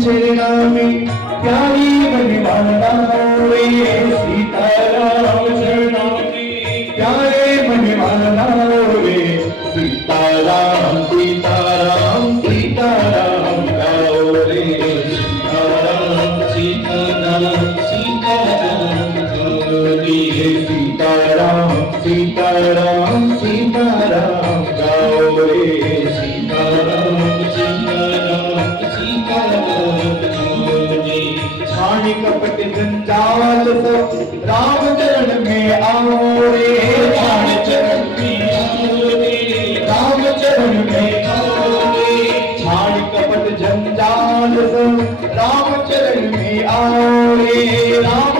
चरण में प्यारी महिमाना रे सीताराम चरण में प्यारे महिमाना रे सीताराम सीताराम सीताराम गाओ रे सीताराम सीताराम सीताराम गाओ रे सीताराम सीताराम सीताराम गाओ रे सीताराम सीताराम सीताराम गाओ रे छाणी कपट जंजाल सब राम चरण में आओ रे राम चरण में आओ रे राम चरण में आओ रे छाणी कपट जंजाल सब राम चरण में आओ रे राम